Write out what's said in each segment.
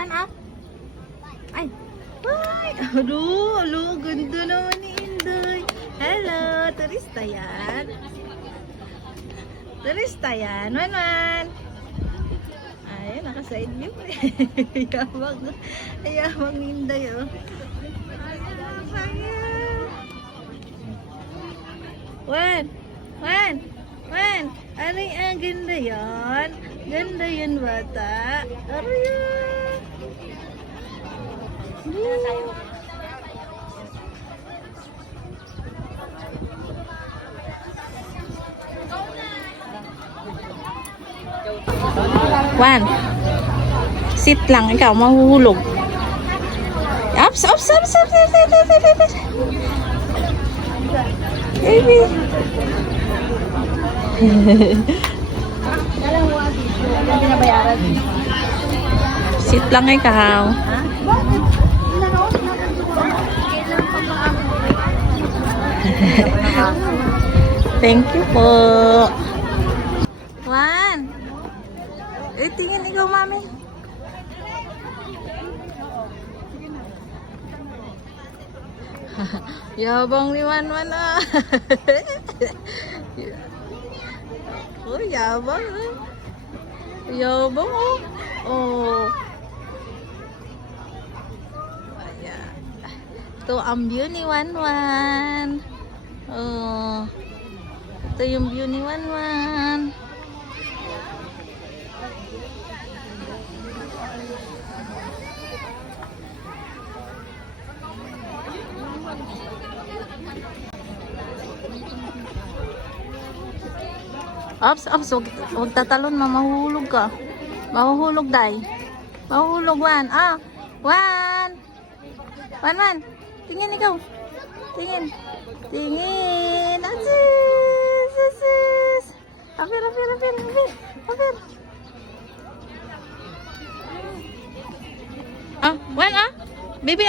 One up. Ay. Ay. Aduh, ganda naman ni Inday. Hello, turista yan. Turista yan. One. Ay, naka-side view. Yabang ni Inday, oh. One. Aray, ganda yan. Ganda yan, bata. Aray, One. Sit lang, ikaw mahuhulog. Ups. Baby. Sit lang ikaw. Thank you po. One. Tingin ikaw, mami. Yabang ni Wanwan, ah. Oh, yabang, eh. Yabang, oh. Oh. Ayan. Ito ang view ni Wanwan. Oh. Ito yung view ni Wanwan. Ops, huwag tatalon, mahuhulog ka. Mahuhulog, day. Mahuhulog, One. One. Tingin ikaw. Tingin. Asis. Apir. One, baby,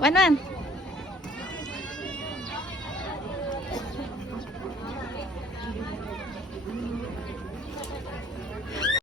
One.